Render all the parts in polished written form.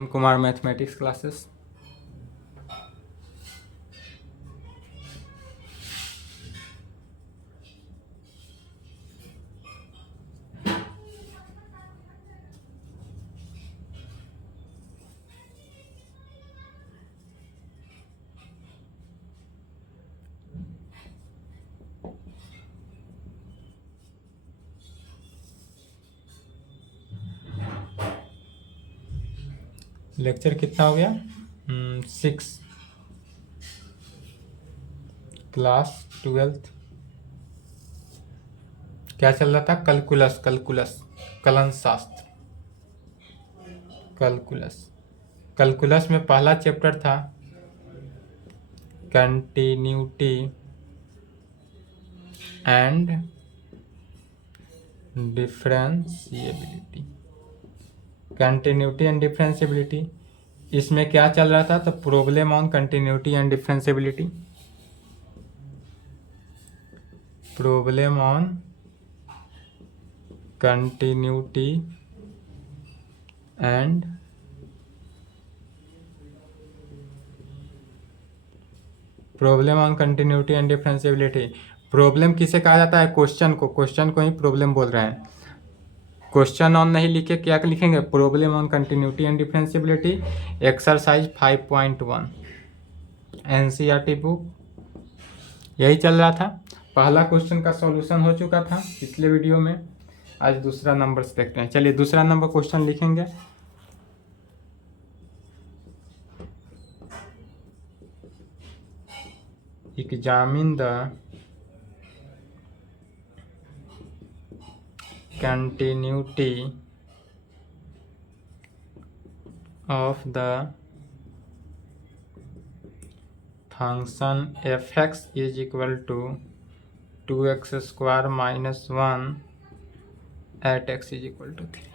Kumar mathematics classes. Lecture कितना हो गया? 6, क्लास 12th। क्या चल रहा था? कलकुलस कलन शास्त्र। कलकुलस में पहला चैप्टर था continuity and differentiability. Continuity and differentiability, इसमें क्या चल रहा था? तो problem on continuity and differentiability. Problem on continuity and differentiability. Problem किसे कहा जाता है? क्वेश्चन को ही प्रॉब्लम बोल रहे हैं। क्वेश्चन ऑन नहीं लिखे, क्या लिखेंगे? Problem on continuity and differentiability. Exercise 5.1 NCERT book. यही चल रहा था। पहला क्वेश्चन का सॉल्यूशन हो चुका था पिछले वीडियो में। आज दूसरा नंबर से देखते हैं। चलिए दूसरा नंबर क्वेश्चन लिखेंगे। Examine the continuity of the function f(x) is equal to 2x square minus 1 at x is equal to 3।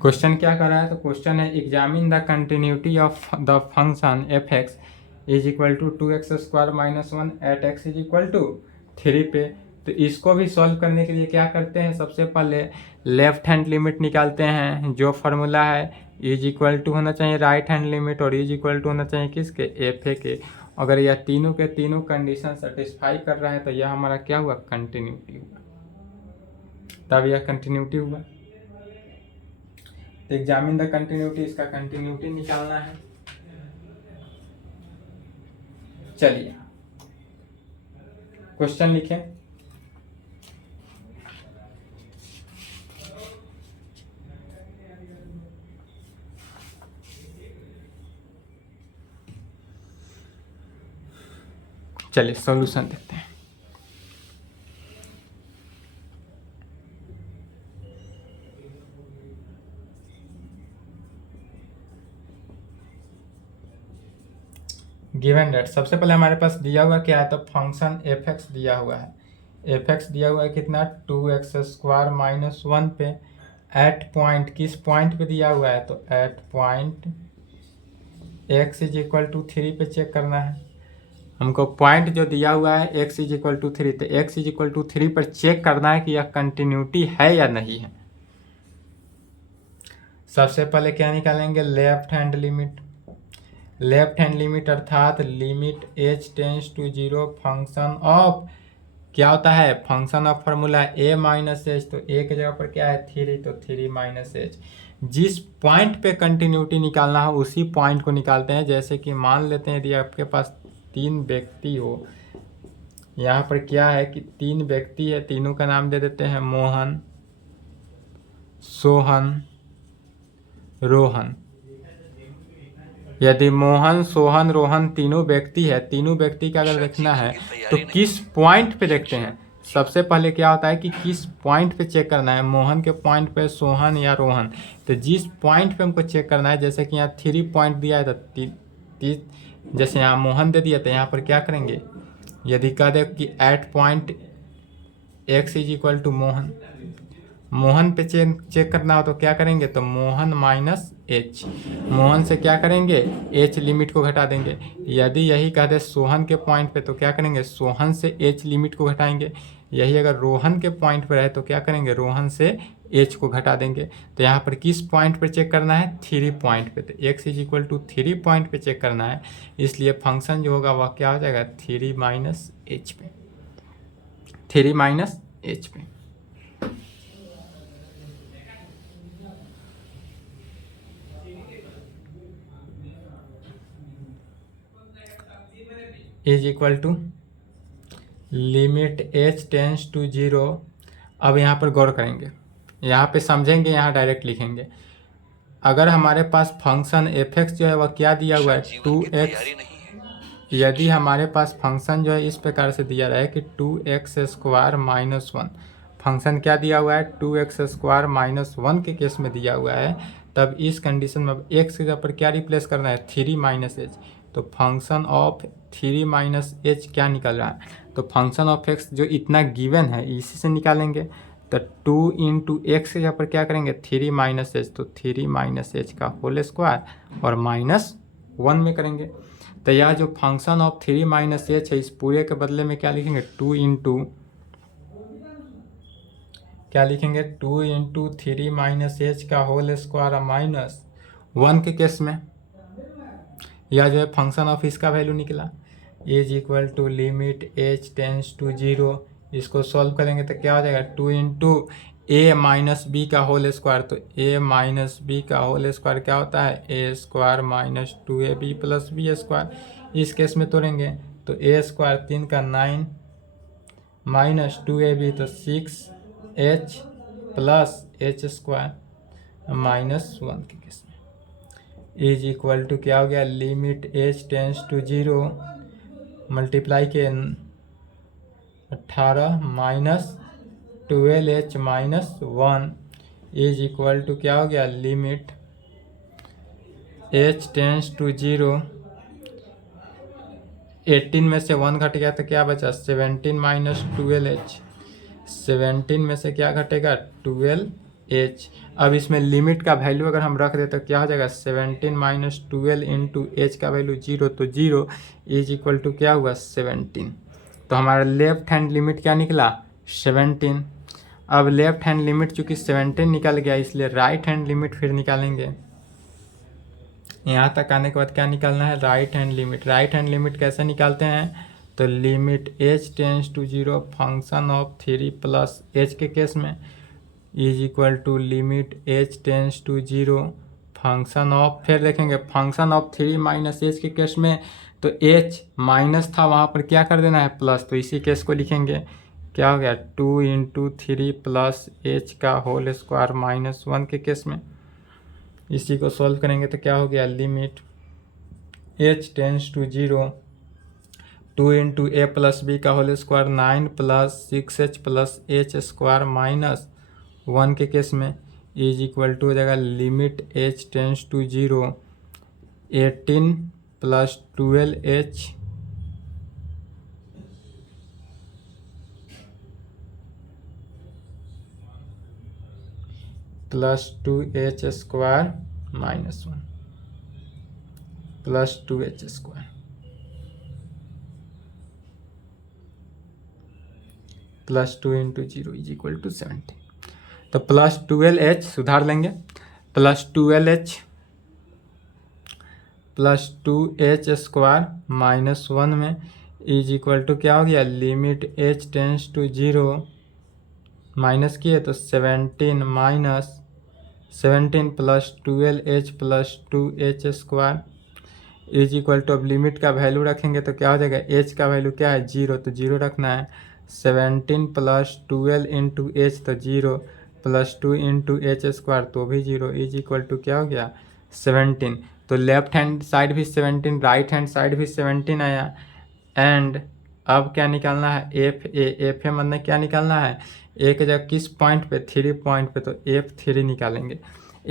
Question क्या कर रहा है? तो क्वेश्चन है examine the continuity of the function f(x) is equal to 2x square minus 1 at x is equal to 3 पे। तो इसको भी सॉल्व करने के लिए क्या करते हैं? सबसे पहले लेफ्ट हैंड लिमिट निकालते हैं। जो फार्मूला है इज इक्वल टू होना चाहिए राइट हैंड लिमिट, और इज इक्वल टू होना चाहिए किसके? एफ ए के। अगर यह तीनों के तीनों कंडीशन सेटिस्फाई कर रहा है तो यह हमारा क्या हुआ? कंटिन्यूटी हुआ। तब यह कंटिन्यूटी हुआ। तो एग्जामिन द कंटिन्यूटी, इसका कंटिन्यूटी निकालना है। चलिए क्वेश्चन लिखें। चलिए सॉल्यूशन देखते हैं। गिवन डेट, सबसे पहले हमारे पास दिया हुआ क्या है? तो फंक्शन f(x) दिया हुआ है। f(x) दिया हुआ है कितना? 2x स्क्वायर माइनस 1 पे। एट पॉइंट, किस पॉइंट पे दिया हुआ है? तो at point x is equal to 3 पे चेक करना है हमको। पॉइंट जो दिया हुआ है x इज इक्वल टू 3, तो x इज इक्वल टू 3 पर चेक करना है कि यह कंटिन्यूटी है या नहीं है। सबसे पहले क्या निकालेंगे? Left hand limit. Left hand limit अर्थात limit h tends to 0 function of, क्या होता है? Function of formula a minus H. तो a के जगह पर क्या है? 3, तो 3 माइनस एच। जिस पॉइंट पे कंटिन्यूटी निकालना हो उसी पॉइंट को निकालते हैं। जैसे कि मान लेते हैं यदि आपके पास 3 व्यक्ति हो, यहाँ पर क्या है कि 3 व्यक्ति है, तीनों का नाम दे देते हैं मोहन, सोहन, रोहन। यदि मोहन, सोहन, रोहन तीनों व्यक्ति है, तीनों व्यक्ति का अगर देखना है तो किस पॉइंट पे देखते हैं? सबसे पहले क्या होता है कि किस पॉइंट पे चेक करना है? मोहन के पॉइंट पे, सोहन या रोहन। तो जिस पॉइंट पे हमको चेक करना है, जैसे कि यहाँ 3 पॉइंट दिया है तो जैसे यहाँ मोहन दे दिया तो यहाँ पर क्या करेंगे? यदि कह दे कि at point x is equal to Mohan, Mohan पे चेक करना हो तो क्या करेंगे? तो मोहन माइनस h। मोहन से क्या करेंगे? h लिमिट को घटा देंगे। यदि यही कह दे सोहन के पॉइंट पे तो क्या करेंगे? सोहन से h लिमिट को घटाएंगे। यही अगर रोहन के पॉइंट पे रहे तो क्या करेंगे? रोहन से एच को घटा देंगे। तो यहाँ पर किस पॉइंट पे चेक करना है, 3 पॉइंट पे। तो x is equal to 3 point पे चेक करना है, इसलिए फंक्शन जो होगा वह क्या हो जाएगा, 3 माइनस एच पे, 3 माइनस एच पे। Is equal to limit H tends to 0। अब यहाँ पर गौर करेंगे, यहाँ पे समझेंगे, यहाँ डायरेक्ट लिखेंगे। अगर हमारे पास फंक्शन एफ एक्स जो है वह क्या दिया हुआ है, 2x, यदि हमारे पास फंक्शन जो है इस प्रकार से दिया रहा है कि 2x स्क्वायर माइनस 1, फंक्शन क्या दिया हुआ है, 2x स्क्वायर माइनस 1 के केस में दिया हुआ है, तब इस कंडीशन में x के जगह पर क्या रिप्लेस करना है, 3 माइनस एच। तो फंक्शन ऑफ 3 माइनस एच क्या निकल रहा है, तो फंक्शन ऑफ x जो इतना गिवन है इसी से निकालेंगे। तो 2 इंटू एक्स के जगह पर क्या करेंगे, 3 माइनस एच, तो 3 माइनस एच का होल स्क्वायर और माइनस 1 में करेंगे। तो यह जो फंक्शन ऑफ 3 माइनस एच है, इस पूरे के बदले में क्या लिखेंगे, 2 इंटू क्या लिखेंगे, 2 इंटू 3 माइनस एच का होल स्क्वायर माइनस 1 के केस में यह जो है फंक्शन ऑफ इसका वैल्यू निकला, is equal to limit H tends to 0। इसको सॉल्व करेंगे तो क्या हो जाएगा, 2 इंटू ए माइनस बी का होल स्क्वायर। तो ए माइनस बी का होल स्क्वायर क्या होता है, ए स्क्वायर माइनस 2ab प्लस बी स्क्वायर। इस केस में तोड़ेंगे तो ए स्क्वायर 3 का 9 माइनस 2ab तो 6h plus h square minus 1 के केस में इज इक्वल टू क्या हो गया, limit H tends to 0 multiply के 18 minus 12h minus 1 is equal to क्या हो गया, लिमिट h टेंस टू 0। 18 में से 1 घट गया तो क्या बचा, 17 माइनस 12h, 17 में से क्या घटेगा, 12h। अब इसमें लिमिट का वैल्यू अगर हम रख दें तो क्या हो जाएगा, 17 माइनस 12 इंटू एच का वैल्यू 0, तो 0 इज इक्वल टू क्या हुआ, 17। तो हमारा लेफ्ट हैंड लिमिट क्या निकला, 17। अब लेफ्ट हैंड लिमिट चूंकि 17 निकल गया, इसलिए राइट हैंड लिमिट फिर निकालेंगे। यहाँ तक आने के बाद क्या निकालना है, right hand limit. Right hand limit कैसे निकालते हैं, तो limit H tends to 0 function of 3 plus H के केस में is equal to limit H tends to 0 function of, फिर देखेंगे फंक्शन ऑफ 3 माइनस एच के केस में तो एच माइनस था, वहाँ पर क्या कर देना है, प्लस। तो इसी केस को लिखेंगे, क्या हो गया, 2 इंटू 3 प्लस एच का होल स्क्वायर माइनस 1 के केस में। इसी को सॉल्व करेंगे तो क्या हो गया, limit H tends to 0 2 into a plus b का whole square 9 plus 6h plus h square minus 1 के केस में इज इक्वल टू हो जाएगा limit H tends to 0 18 plus 12h plus 2h स्क्वायर माइनस 1 प्लस 2h स्क्वायर plus 2 into 0 is equal to 17। तो plus 12h सुधार लेंगे, प्लस 12h प्लस 2h स्क्वायर माइनस 1 में इज इक्वल टू क्या हो गया, limit h tends to 0 minus किए तो 17 minus 17 plus 12h plus 2h square is equal to, अब लिमिट का वैल्यू रखेंगे तो क्या हो जाएगा, h का वैल्यू क्या है, 0, तो 0 रखना है। 17 प्लस 12 इंटू एच तो 0 प्लस 2 इंटू एच स्क्वायर तो भी 0 इज इक्वल टू क्या हो गया, 17। तो लेफ्ट हैंड साइड भी 17, राइट हैंड साइड भी 17 आया। एंड अब क्या निकालना है, एफ ए मतलब क्या निकालना है, एक जगह किस पॉइंट पे, 3 पॉइंट पे, तो F3 निकालेंगे।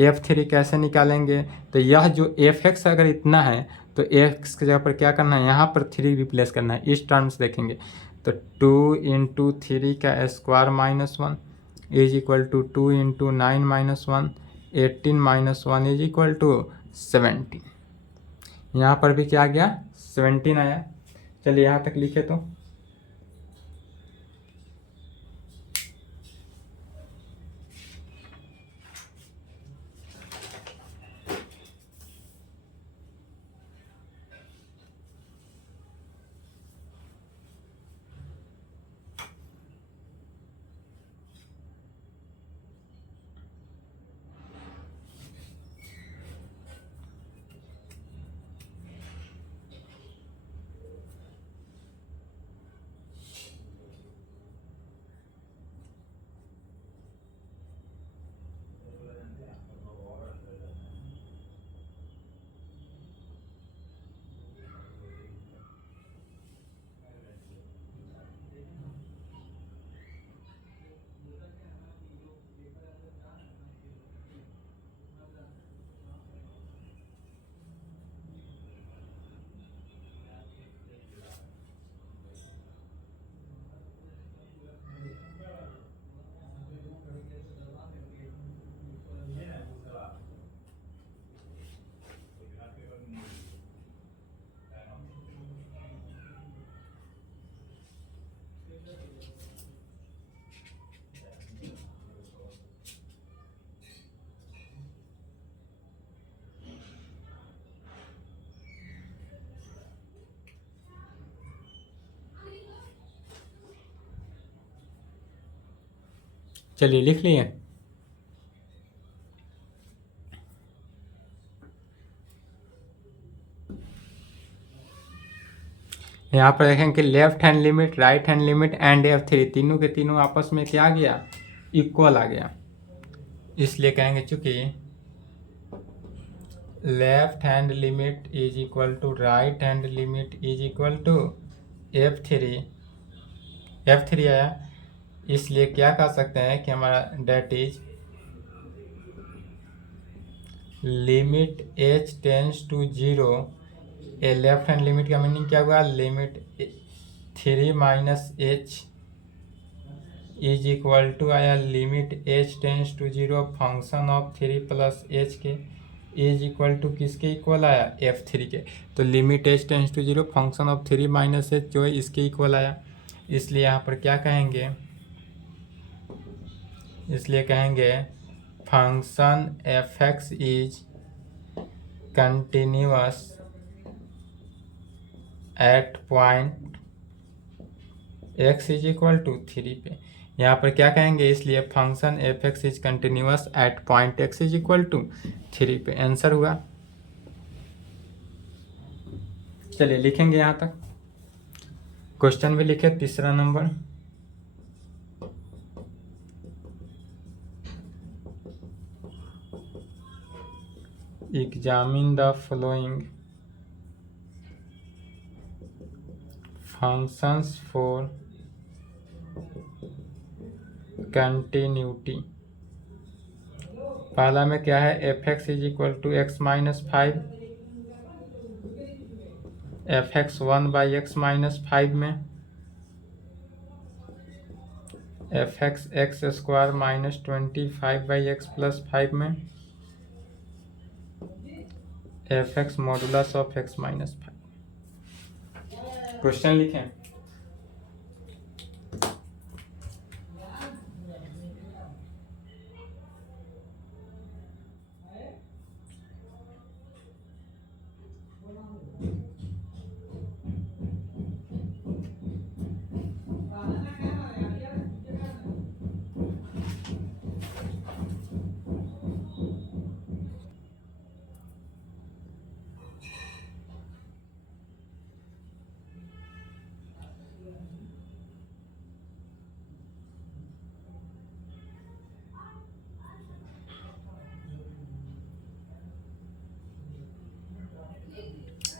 F3 कैसे निकालेंगे, तो यह जो Fx अगर इतना है तो x के जगह पर क्या करना है, यहाँ पर 3 रिप्लेस करना है। इस टर्म्स देखेंगे तो 2 इंटू 3 का square minus 1 is equal to 2 into 9 minus 1 18 minus 1 is equal to 17। यहाँ पर भी क्या आ गया, 17 आया। चलिए यहाँ तक लिखे तो चलिए लिख लिए। यहाँ पर देखें कि left hand limit, right hand limit and F3 तीनों के तीनों आपस में क्या आ गया, इक्वल आ गया। इसलिए कहेंगे चूंकि left hand limit is equal to right hand limit is equal to F3 आया, इसलिए क्या कह सकते हैं कि हमारा that is limit h tends to 0। A left hand limit का मीनिंग क्या हुआ, limit 3 minus h is equal to आया limit h tends to 0 function of 3 plus h के इज इक्वल टू किसके इक्वल आया, F3 के। तो limit h tends to 0 function of 3 minus h जो है इसके इक्वल आया। इसलिए यहाँ पर क्या कहेंगे, इसलिए कहेंगे function f(x) is continuous at point x is equal to 3 पे। यहाँ पर क्या कहेंगे, इसलिए function f(x) is continuous at point x is equal to 3 पे। आंसर हुआ। चलिए लिखेंगे यहाँ तक। क्वेश्चन भी लिखे, तीसरा number. Examine the following functions for continuity। पहला में क्या है, f(x) is equal to x minus 5, f(x) 1 by x minus 5 में f(x) x स्क्वायर माइनस 25 बाई x प्लस 5 में f(x) modulus of x minus 5। Question लिखें।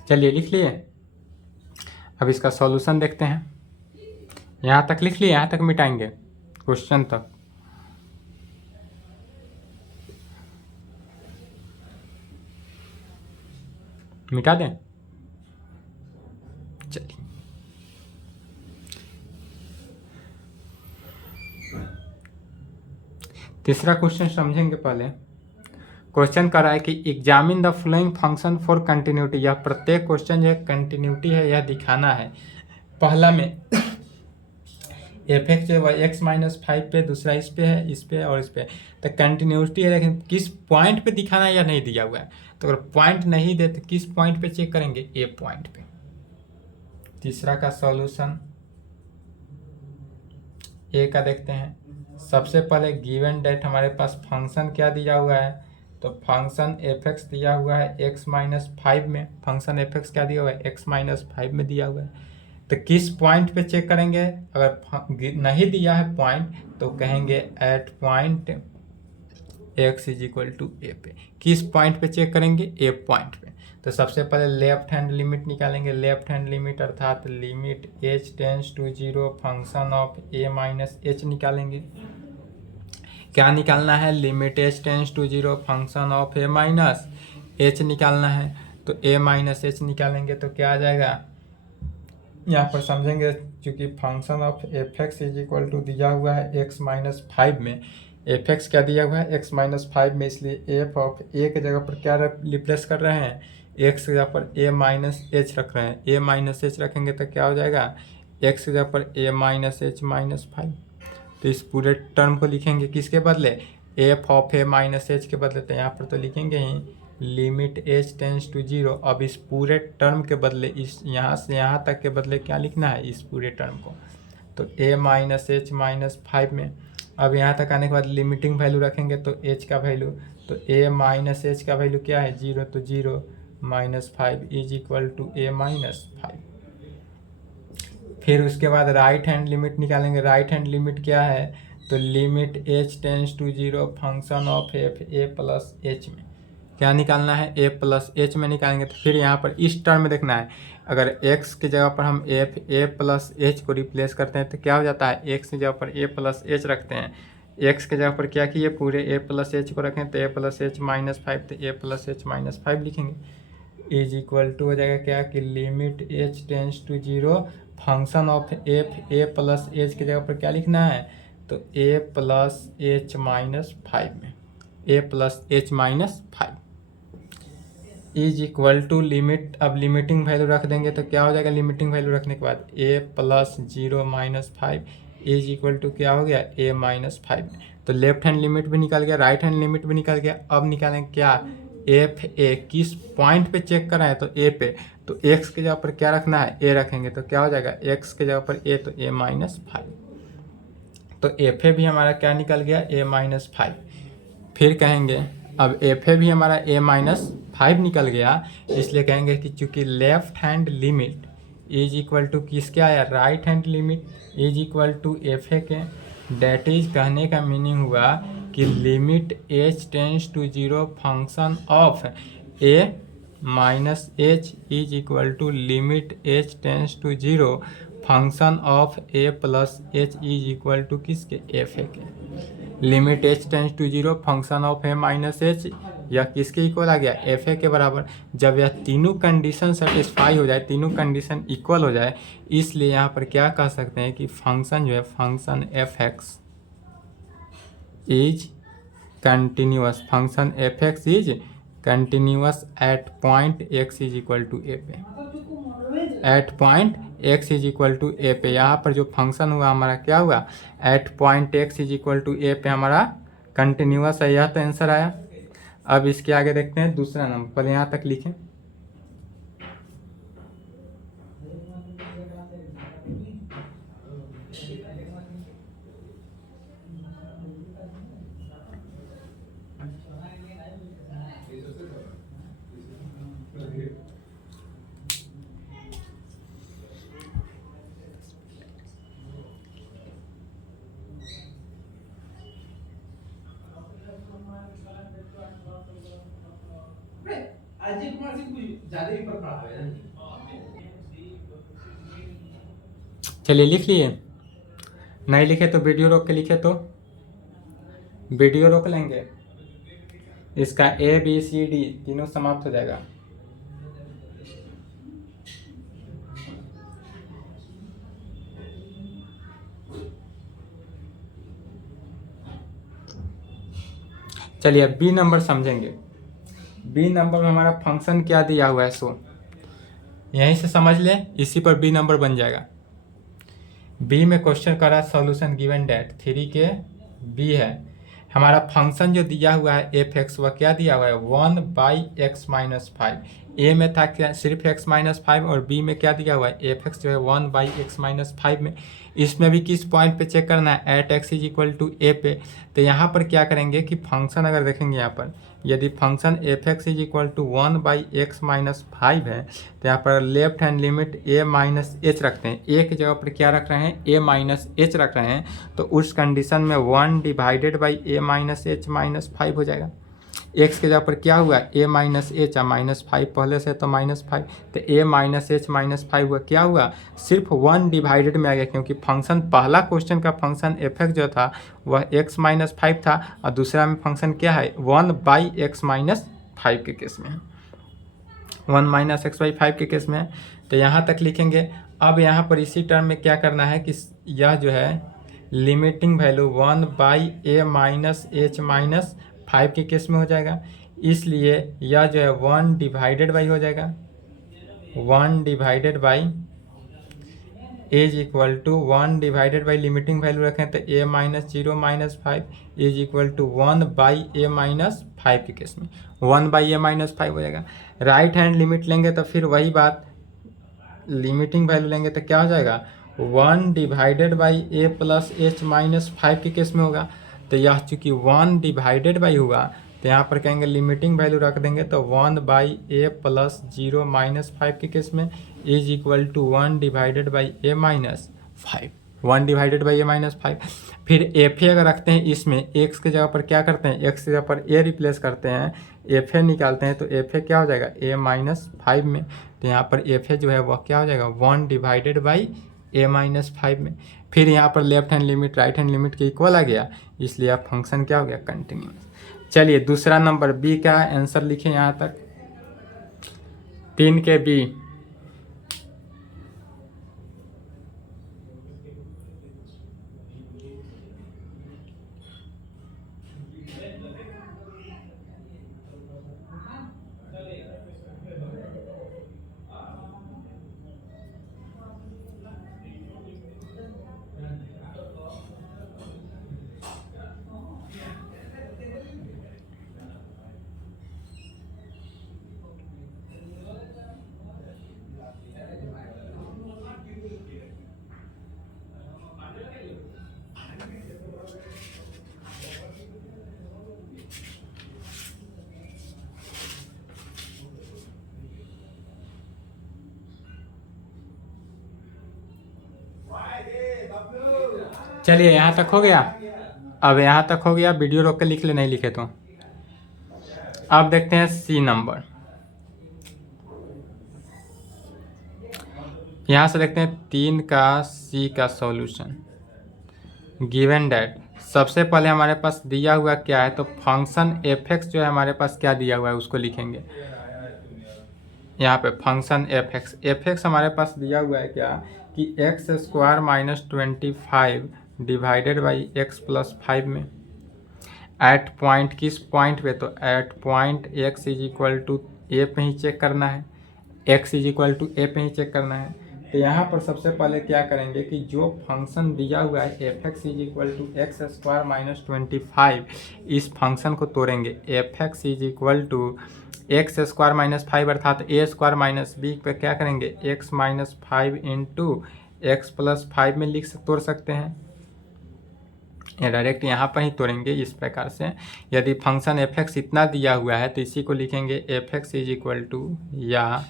चलिए लिख लिए। अब इसका सॉल्यूशन देखते हैं। यहाँ तक लिख लिए, यहाँ तक मिटाएंगे क्वेश्चन तक। मिटा दें। चलिए तीसरा क्वेश्चन समझेंगे। पहले क्वेश्चन कर रहा है कि examine the following function for continuity. यह प्रत्येक क्वेश्चन जो है कंटिन्यूटी है यह दिखाना है। पहला में f(x) जो है x माइनस 5 पे, दूसरा इस पे है, इस पे और इस पे। तो कंटिन्यूटी है, लेकिन किस पॉइंट पे दिखाना है या नहीं दिया हुआ है। तो अगर पॉइंट नहीं दे तो किस पॉइंट पे चेक करेंगे, ए पॉइंट पे। तीसरा का सॉल्यूशन ए का देखते हैं। सबसे पहले गिवन डेट हमारे पास फंक्शन क्या दिया हुआ है, तो फंक्शन f(x) दिया हुआ है x माइनस 5 में। फंक्शन f(x) क्या दिया हुआ है, x माइनस 5 में दिया हुआ है। तो किस पॉइंट पे चेक करेंगे, अगर नहीं दिया है पॉइंट तो कहेंगे at point x is equal to a पे। किस पॉइंट पे चेक करेंगे, ए पॉइंट पे। तो सबसे पहले लेफ्ट हैंड लिमिट निकालेंगे। लेफ्ट हैंड लिमिट अर्थात limit h tends to 0 function of a minus h निकालेंगे। क्या निकालना है, limit h tends to 0 function of a minus h निकालना है। तो a माइनस h निकालेंगे तो क्या आ जाएगा, यहाँ पर समझेंगे। चूंकि function of f(x) is equal to दिया हुआ है x माइनस 5 में, f(x) क्या दिया हुआ है x माइनस 5 में, इसलिए f ऑफ a के जगह पर क्या रिप्लेस कर रहे हैं, x की जगह पर a माइनस h रख रहे हैं। a माइनस h रखेंगे तो क्या हो जाएगा, x की जगह पर a माइनस h माइनस 5। तो इस पूरे टर्म को लिखेंगे किसके बदले, f of a minus h के बदले। तो यहाँ पर तो लिखेंगे ही लिमिट h टेंस टू 0। अब इस पूरे टर्म के बदले, इस यहाँ से यहाँ तक के बदले क्या लिखना है, इस पूरे टर्म को। तो a माइनस h माइनस 5 में अब यहाँ तक आने के बाद लिमिटिंग वैल्यू रखेंगे तो एच का वैल्यू, तो ए माइनस एच का वैल्यू क्या है 0, तो 0 minus 5 is equal to A minus 5। फिर उसके बाद राइट हैंड लिमिट निकालेंगे। राइट हैंड लिमिट क्या है, तो limit H tends to 0 function of F A plus H में क्या निकालना है, ए प्लस एच में निकालेंगे। तो फिर यहाँ पर इस टर्म में देखना है, अगर x की जगह पर हम एफ ए प्लस एच को रिप्लेस करते हैं तो क्या हो जाता है, x की जगह पर ए प्लस एच रखते हैं, x की जगह पर क्या किए पूरे ए प्लस एच को रखें तो ए प्लस एच माइनस 5, तो ए प्लस एच माइनस 5 लिखेंगे। इज इक्वल टू हो जाएगा क्या कि limit H tends to 0 function of F A plus H की जगह पर क्या लिखना है, तो ए प्लस एच माइनस 5 में a plus h minus 5 is equal to limit. अब लिमिटिंग वैल्यू रख देंगे तो क्या हो जाएगा, लिमिटिंग वैल्यू रखने के बाद a plus 0 minus 5 is equal to क्या हो गया, ए माइनस 5। तो लेफ्ट हैंड लिमिट भी निकल गया, राइट हैंड लिमिट भी निकल गया। अब निकालेंगे क्या, एफ ए किस पॉइंट पे चेक कराएं, तो ए पे, तो एक्स के जगह पर क्या रखना है, ए रखेंगे तो क्या हो जाएगा, एक्स के जगह पर ए, तो ए माइनस 5। तो एफ ए भी हमारा क्या निकल गया, ए माइनस 5। फिर कहेंगे अब एफ ए भी हमारा ए माइनस 5 निकल गया, इसलिए कहेंगे कि चूंकि left hand limit is equal to किसके आया, right hand limit is equal to F ए के, डेट इज कहने का मीनिंग हुआ कि limit H tends to 0 function of A minus H is equal to limit H tends to 0 function of A plus H is equal to किसके, F ए के। Limit H tends to 0 function of A minus H, यह किसके equal आ गया, F A के बराबर। जब यह तीनों कंडीशन सेटिस्फाई हो जाए, तीनों कंडीशन इक्वल हो जाए, इसलिए यहाँ पर क्या कह सकते हैं कि फंक्शन जो है, function F x is continuous, function F x is continuous at point x is equal to a पे, at point x is equal to a पे। यहाँ पर जो फंक्शन हुआ हमारा क्या हुआ, at point x is equal to a पे हमारा कंटिन्यूअस है, यह तो आंसर आया। अब इसके आगे देखते हैं दूसरा नंबर, पहले यहाँ तक लिखें। चलिए लिख लिए, नहीं लिखे तो वीडियो रोक के लिखे, तो वीडियो रोक लेंगे, इसका ए बी सी डी तीनों समाप्त हो जाएगा। चलिए अब बी नंबर समझेंगे। बी नंबर में हमारा फंक्शन क्या दिया हुआ है, सो यहीं से समझ लें, इसी पर बी नंबर बन जाएगा। बी में क्वेश्चन का रहा सॉल्यूशन गिवन डेट 3 के बी है। हमारा फंक्शन जो दिया हुआ है एफ एक्स, वह क्या दिया हुआ है 1 बाई एक्स माइनस 5। ए में था क्या सिर्फ एक्स माइनस 5, और बी में क्या दिया हुआ है एफ एक्स जो है 1 बाई एक्स माइनस 5 में। इसमें भी किस पॉइंट पे चेक करना है, at x is equal to a पे। तो यहाँ पर क्या करेंगे कि फंक्शन अगर देखेंगे यहाँ पर, यदि function F x is equal to 1 by X minus 5 है, तो यहाँ पर left hand limit A minus H रखते हैं। ए की जगह पर क्या रख रहे हैं, ए माइनस एच रख रहे हैं, तो उस कंडीशन में 1 divided by A minus H minus 5 हो जाएगा। एक्स के जगह पर क्या हुआ, ए माइनस एच, माइनस 5 पहले से तो माइनस 5, तो ए माइनस एच माइनस 5 हुआ, क्या हुआ सिर्फ 1 डिवाइडेड में आ गया, क्योंकि फंक्शन पहला क्वेश्चन का फंक्शन एफ एक्स जो था वह एक्स माइनस 5 था, और दूसरा में फंक्शन क्या है 1 बाई एक्स माइनस 5 के केस में है, 1 माइनस एक्स बाई 5 के केस में है। तो यहाँ तक लिखेंगे। अब यहाँ पर इसी टर्म में क्या करना है कि यह जो है limiting value 1 by A minus H minus 5 के केस में हो जाएगा, इसलिए यह जो है 1 डिवाइडेड बाई हो जाएगा, 1 divided by is equal to 1 divided by limiting value रखें तो ए minus 0 minus 5 is equal to 1 by A minus 5 के केस में 1 बाई ए माइनस 5 हो जाएगा। राइट हैंड लिमिट लेंगे तो फिर वही बात, लिमिटिंग वैल्यू लेंगे तो क्या हो जाएगा 1 divided by A plus h minus 5 के केस में होगा। तो यह चूँकि 1 डिवाइडेड बाई हुआ तो यहाँ पर कहेंगे लिमिटिंग वैल्यू रख देंगे, तो 1 बाई ए प्लस 0 माइनस 5 के केस में is equal to 1 divided by A minus 5, 1 divided by A minus 5। फिर एफ ए अगर रखते हैं इसमें एक्स की जगह पर क्या करते हैं, एक्स की जगह पर ए रिप्लेस करते हैं, एफ ए निकालते हैं, तो एफ ए क्या हो जाएगा ए माइनस 5 में। तो यहाँ पर एफ ए जो है वह क्या हो जाएगा 1 डिवाइडेड बाई ए माइनस 5 में। फिर यहाँ पर left hand limit right hand limit के इक्वल आ गया, इसलिए अब फंक्शन क्या हो गया कंटिन्यूअस। चलिए दूसरा नंबर बी का आंसर लिखें यहाँ तक, 3 के बी। चलिए यहाँ तक हो गया, अब यहाँ तक हो गया, वीडियो रोक के लिख ले, नहीं लिखे तो। अब देखते हैं सी नंबर, यहाँ से देखते हैं 3 का सी का सॉल्यूशन। गिवन डैट सबसे पहले हमारे पास दिया हुआ क्या है, तो फंक्शन एफ एक्स जो है हमारे पास क्या दिया हुआ है उसको लिखेंगे। यहाँ पे फंक्शन एफ एक्स हमारे पास दिया हुआ है क्या कि x square minus 25 divided by x plus 5 में। एट पॉइंट किस पॉइंट पे, तो at point x is equal to a पे ही चेक करना है, x is equal to a पे ही चेक करना है। तो यहाँ पर सबसे पहले क्या करेंगे कि जो फंक्शन दिया हुआ है F x is equal to X square minus 25, इस फंक्शन को तोड़ेंगे। F x is equal to X square minus 5 अर्थात ए स्क्वायर माइनस बी पे क्या करेंगे X minus 5 into x plus 5 में तोड़ सकते हैं, या डायरेक्ट यहाँ पर ही तोड़ेंगे इस प्रकार से। यदि फंक्शन एफ एक्स इतना दिया हुआ है तो इसी को लिखेंगे f x is equal to, या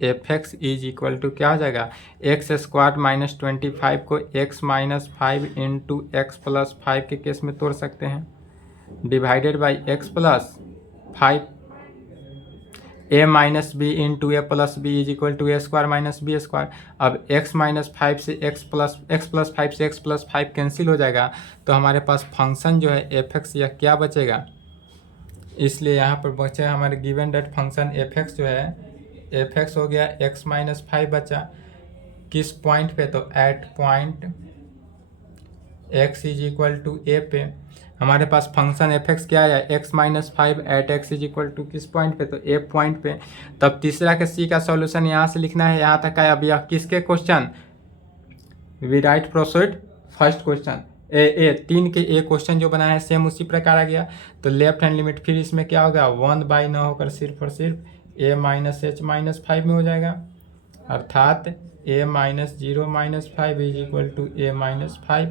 f x is equal to क्या हो जाएगा एक्स स्क्वायर माइनस 25 को x minus 5 into x plus 5 के केस में तोड़ सकते हैं, divided by x plus 5, a minus b into a plus b is equal to a square minus b square. अब एक्स माइनस 5 से एक्स प्लस 5 से x plus 5 cancel हो जाएगा, तो हमारे पास फंक्शन जो है एफ एक्स या क्या बचेगा, इसलिए यहाँ पर बचे हमारे given that function F X जो है एफ एक्स हो गया एक्स माइनस 5 बचा किस पॉइंट पे, तो at point x is equal to a पे। हमारे पास फंक्शन एफ एक्स क्या है x minus 5 at x is equal to किस पॉइंट पे, तो ए पॉइंट पे। तब तीसरा के सी का सॉल्यूशन यहाँ से लिखना है, यहाँ तक है। अब यह किसके question, we right proceed first question a 3 के ए क्वेश्चन जो बना है सेम उसी प्रकार आ गया। तो लेफ्ट हैंड लिमिट फिर इसमें क्या होगा 1 बाई ना होकर सिर्फ और सिर्फ ए माइनस एच माइनस 5 में हो जाएगा, अर्थात a minus 0 minus 5 is equal to A minus 5।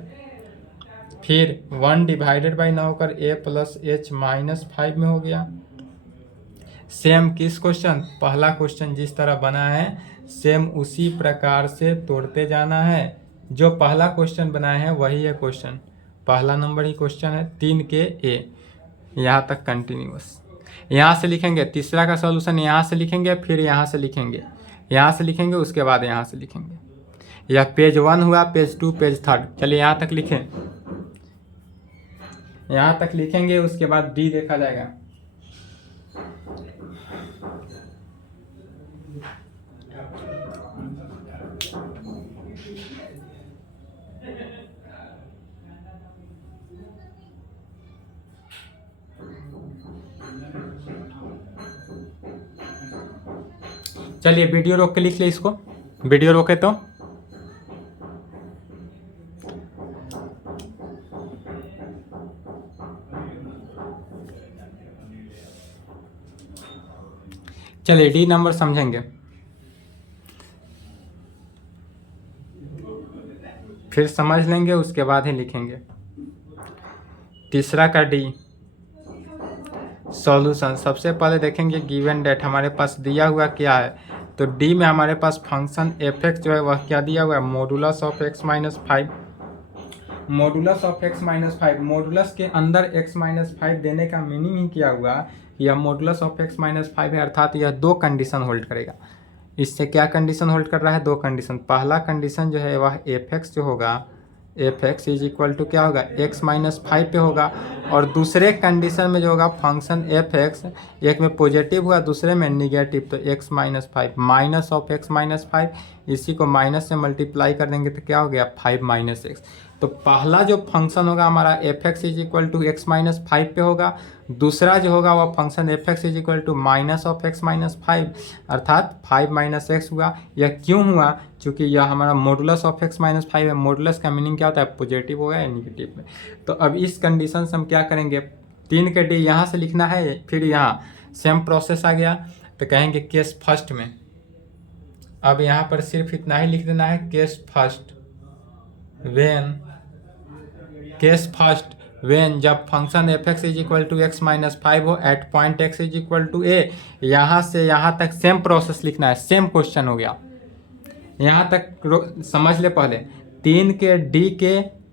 फिर 1 डिवाइडेड बाई ना होकर ए प्लस एच माइनस 5 में हो गया। सेम किस क्वेश्चन, पहला क्वेश्चन जिस तरह बना है सेम उसी प्रकार से तोड़ते जाना है। जो पहला क्वेश्चन बनाए हैं वही है क्वेश्चन, पहला नंबर ही क्वेश्चन है 3 के ए, यहाँ तक कंटिन्यूअस। यहाँ से लिखेंगे तीसरा का सॉल्यूशन, यहाँ से लिखेंगे फिर यहाँ से लिखेंगे, यहाँ से लिखेंगे उसके बाद यहाँ से लिखेंगे। यह पेज 1 हुआ, पेज 2, पेज 3। चलिए यहाँ तक लिखें, यहाँ तक लिखेंगे उसके बाद डी देखा जाएगा। चलिए वीडियो रोक के लिख ले इसको, वीडियो रोके तो चलिए डी नंबर समझेंगे। फिर समझ लेंगे, उसके बाद ही लिखेंगे। तीसरा का डी, सॉल्यूशन। सबसे पहले देखेंगे गिवन डेट हमारे पास दिया हुआ क्या है। तो डी में हमारे पास फंक्शन एफ एक्स जो है वह क्या दिया हुआ है, modulus of X minus 5। Modulus of X minus 5, modulus के अंदर एक्स माइनस 5 देने का मीनिंग ही क्या हुआ, यह मॉडुलस ऑफ एक्स माइनस 5 है, अर्थात यह दो कंडीशन होल्ड करेगा। इससे क्या कंडीशन होल्ड कर रहा है, दो कंडीशन। पहला कंडीशन जो है वह एफ एक्स जो होगा, F x is equal to क्या होगा, एक्स माइनस 5 पे होगा। और दूसरे कंडीशन में जो होगा फंक्शन एफ एक्स, एक में पॉजिटिव हुआ दूसरे में निगेटिव, तो x minus 5 minus of X minus 5, इसी को माइनस से मल्टीप्लाई कर देंगे तो क्या हो गया 5 माइनस एक्स। तो पहला जो फंक्शन होगा हमारा F x is equal to x minus 5 पे होगा, दूसरा जो होगा वह function F x is equal to minus of X minus 5, अर्थात 5 माइनस एक्स हुआ। यह क्यों हुआ, क्योंकि यह हमारा मॉडुलस ऑफ एक्स माइनस 5 है। मॉडुलस का मीनिंग क्या होता है, पॉजिटिव होगा या निगेटिव में। तो अब इस कंडीशन से हम क्या करेंगे, 3 के डी यहाँ से लिखना है, फिर यहाँ सेम प्रोसेस आ गया तो कहेंगे केस फर्स्ट में। अब यहाँ पर सिर्फ इतना ही लिख देना है, केस फर्स्ट वेन जब function F x is equal to x minus 5 हो at point x is equal to a. यहाँ से यहाँ तक सेम प्रोसेस लिखना है, सेम क्वेश्चन हो गया। यहाँ तक समझ ले पहले, 3 के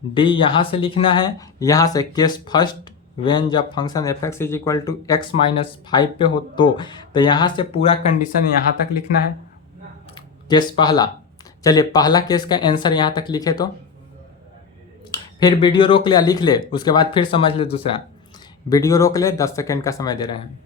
डी यहाँ से लिखना है, यहाँ से केस फर्स्ट वेन जब function F x is equal to x minus 5 पे हो तो यहाँ से पूरा कंडीशन यहाँ तक लिखना है, केस पहला। चलिए पहला केस का आंसर यहाँ तक लिखे तो फिर वीडियो रोक ले, लिख ले, उसके बाद फिर समझ ले दूसरा। वीडियो रोक ले, 10 सेकेंड का समय दे रहे हैं।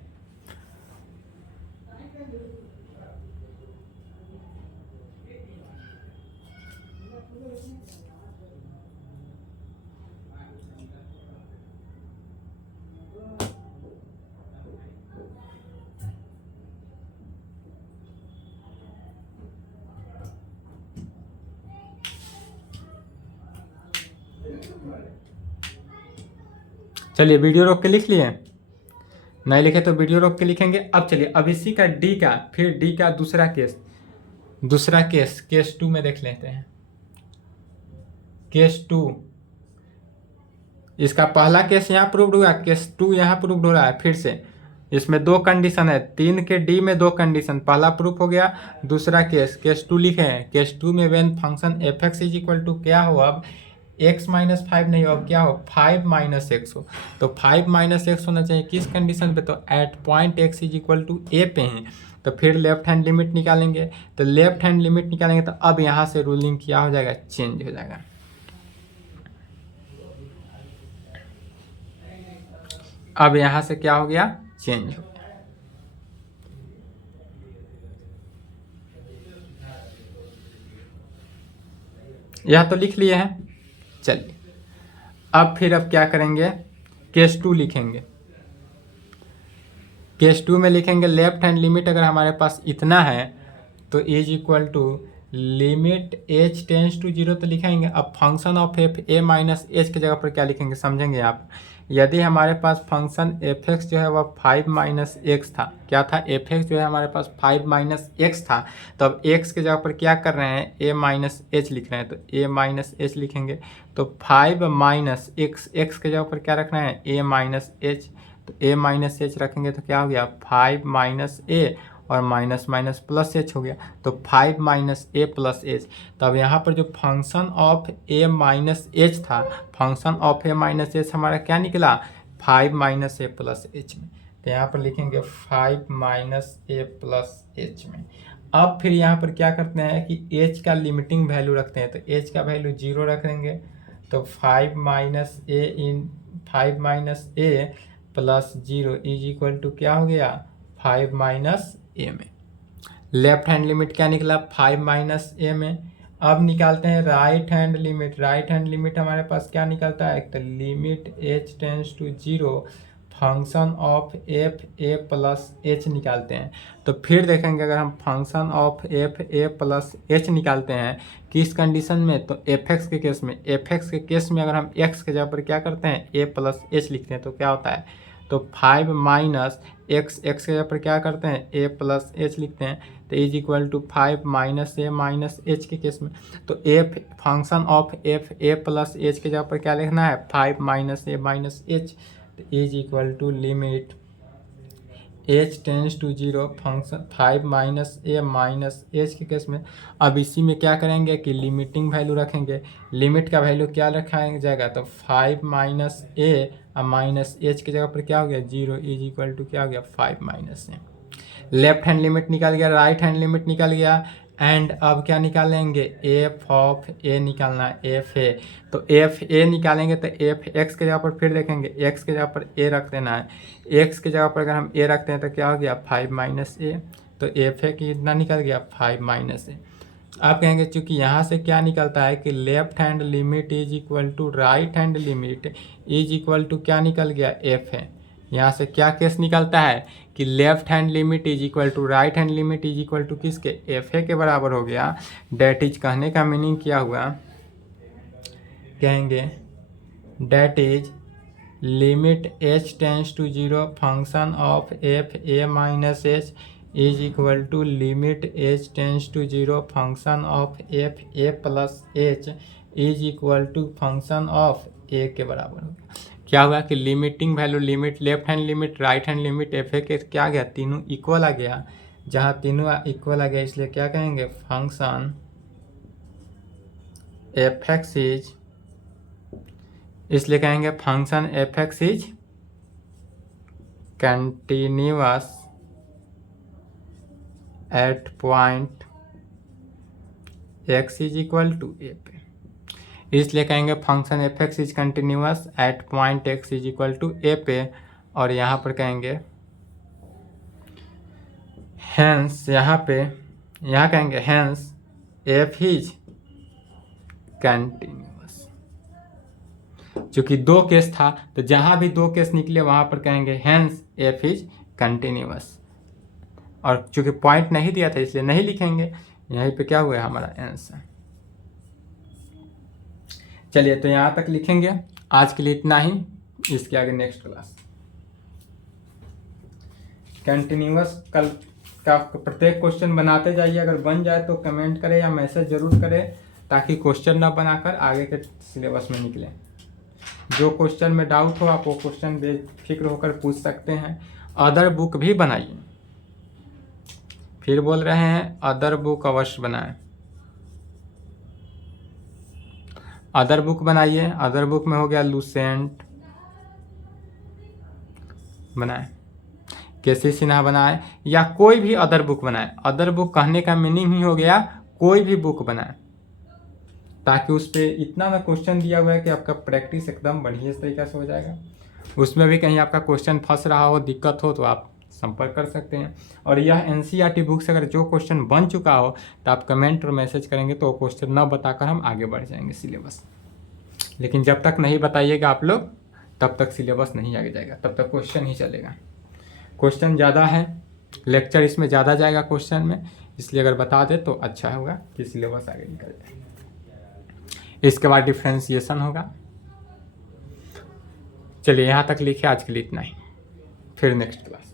चलिए वीडियो रोक के लिख लिए, नहीं लिखे तो वीडियो रोक के लिखेंगे। अब चलिए अब इसी का डी का, फिर डी का दूसरा केस केस 2 में देख लेते हैं। केस 2, इसका पहला केस यहाँ प्रूव्ड हुआ, केस 2 यहाँ प्रूव्ड हो रहा है। फिर से इसमें दो कंडीशन है, 3 के डी में दो कंडीशन, पहला प्रूफ हो गया, दूसरा केस 2 लिखे हैं। केस 2 में when function F x is equal to क्या हो, अब x माइनस 5 नहीं हो, अब क्या हो 5 माइनस एक्स हो। तो 5 माइनस एक्स होना चाहिए किस कंडीशन पे, तो at point x is equal to a पे हैं। तो फिर लेफ्ट हैंड लिमिट निकालेंगे, तो लेफ्ट हैंड लिमिट निकालेंगे तो अब यहाँ से रूलिंग क्या हो जाएगा, चेंज हो जाएगा। अब यहाँ से क्या हो गया, चेंज हो गया। यह तो लिख लिए हैं। चलिए अब क्या करेंगे, केस 2 लिखेंगे। केस 2 में लिखेंगे लेफ्ट हैंड लिमिट अगर हमारे पास इतना है तो is equal to limit H tends to 0 तो लिखेंगे। अब function of F A minus H की जगह पर क्या लिखेंगे समझेंगे आप। यदि हमारे पास फंक्शन एफ एक्स जो है वह 5 माइनस एक्स था, क्या था, एफ एक्स जो है हमारे पास 5 माइनस एक्स था, तो अब एक्स की जगह पर क्या कर रहे हैं, ए माइनस एच लिख रहे हैं, तो ए माइनस एच लिखेंगे। तो 5 माइनस एक्स, एक्स की जगह पर क्या रखना है, ए माइनस एच, तो ए माइनस एच रखेंगे तो क्या हो गया 5 माइनस ए और माइनस माइनस प्लस एच हो गया, तो 5 माइनस ए प्लस एच। तो अब यहाँ पर जो function of A minus h था, function of A minus h हमारा क्या निकला 5 माइनस ए प्लस एच में। तो यहाँ पर लिखेंगे 5 माइनस ए प्लस एच में। अब फिर यहाँ पर क्या करते हैं कि एच का लिमिटिंग वैल्यू रखते हैं, तो एच का वैल्यू 0 रख देंगे। तो 5 minus A plus 0 is equal to क्या हो गया 5 माइनस ए में। लेफ्ट हैंड लिमिट क्या निकला 5 माइनस ए में। अब निकालते हैं right hand limit. Right hand limit हमारे पास क्या निकलता है, तो limit H tends to 0 function of F A plus H निकालते हैं। तो फिर देखेंगे अगर हम function of F A plus H निकालते हैं किस कंडीशन में, तो एफ एक्स के केस में। एफ एक्स के केस में अगर हम एक्स के जगह पर क्या करते हैं ए प्लस एच लिखते हैं तो क्या होता है तो 5 माइनस एक्स, एक्स के जगह पर क्या करते हैं ए प्लस एच लिखते हैं, तो is equal to 5 minus A minus H के केस में, तो F function of F A plus H के जगह पर क्या लिखना है 5 माइनस ए माइनस एच, तो is equal to limit H tends to 0 function 5 minus A minus H के केस में। अब इसी में क्या करेंगे कि लिमिटिंग वैल्यू रखेंगे, लिमिट का वैल्यू क्या रखा जाएगा, तो 5 माइनस ए और माइनस एच की जगह पर क्या हो गया 0 इज इक्वल टू क्या हो गया 5 माइनस ए। लेफ्ट हैंड लिमिट निकल गया, राइट हैंड लिमिट निकल गया, एंड अब क्या निकालेंगे एफ ऑफ ए निकालना है, एफ ए, तो एफ ए निकालेंगे तो एफ एक्स के जगह पर फिर देखेंगे एक्स के जगह पर ए रख देना है, एक्स के जगह पर अगर हम ए रखते हैं तो क्या हो गया 5 माइनस ए, तो एफ ए कितना निकल गया 5 माइनस ए। आप कहेंगे चूंकि यहाँ से क्या निकलता है कि left hand limit is equal to right hand limit is equal to क्या निकल गया एफ है, यहाँ से क्या केस निकलता है कि left hand limit is equal to right hand limit is equal to किसके एफ ए के बराबर हो गया। डेट इज कहने का मीनिंग क्या हुआ, कहेंगे that is limit H tends to 0 function of F A minus H is equal to limit H tends to 0 function of F A plus H is equal to function of a के बराबर हो गया। क्या हुआ कि limiting value limit left hand limit right hand limit f ए के क्या आ गया तीनों इक्वल आ गया, जहाँ तीनों इक्वल आ गया इसलिए क्या कहेंगे फंक्शन एफ एक्स इज, इसलिए कहेंगे function F x is continuous at point x is equal to a पे, इसलिए कहेंगे function F x is continuous at point x is equal to a पे, और यहाँ पर कहेंगे हैंस, यहाँ कहेंगे हैंस एफ इज कंटिन्यूअस। चूंकि दो केस था तो जहाँ भी दो केस निकले वहाँ पर कहेंगे हैंस एफ इज कंटिन्यूअस, और चूंकि पॉइंट नहीं दिया था इसलिए नहीं लिखेंगे, यहीं पे क्या हुआ हमारा आंसर। चलिए तो यहाँ तक लिखेंगे, आज के लिए इतना ही, इसके आगे नेक्स्ट क्लास। कंटिन्यूअस कल का प्रत्येक क्वेश्चन बनाते जाइए, अगर बन जाए तो कमेंट करें या मैसेज जरूर करें ताकि क्वेश्चन ना बनाकर आगे के सिलेबस में निकले। जो क्वेश्चन में डाउट हो आप वो क्वेश्चन बेफिक्र होकर पूछ सकते हैं। अदर बुक भी बनाइए, फिर बोल रहे हैं अदर बुक अवश्य बनाएं, अदर बुक बनाइए। अदर बुक में हो गया लुसेंट बनाए, केसी सिन्हा बनाए, या कोई भी अदर बुक बनाए। अदर बुक कहने का मीनिंग ही हो गया कोई भी बुक बनाए, ताकि उस पर इतना ना क्वेश्चन दिया हुआ है कि आपका प्रैक्टिस एकदम बढ़िया तरीके से हो जाएगा। उसमें भी कहीं आपका क्वेश्चन फंस रहा हो, दिक्कत हो तो आप संपर्क कर सकते हैं। और यह एनसीईआरटी बुक से अगर जो क्वेश्चन बन चुका हो तो आप कमेंट और मैसेज करेंगे तो क्वेश्चन न बताकर हम आगे बढ़ जाएंगे सिलेबस। लेकिन जब तक नहीं बताइएगा आप लोग तब तक सिलेबस नहीं आगे जाएगा, तब तक क्वेश्चन ही चलेगा। क्वेश्चन ज़्यादा है, लेक्चर इसमें ज़्यादा जाएगा क्वेश्चन में, इसलिए अगर बता दे तो अच्छा होगा कि सिलेबस आगे निकल जाए। इसके बाद डिफ्रेंशिएशन होगा। चलिए यहाँ तक लिखे, आज के लिए इतना ही, फिर नेक्स्ट क्लास।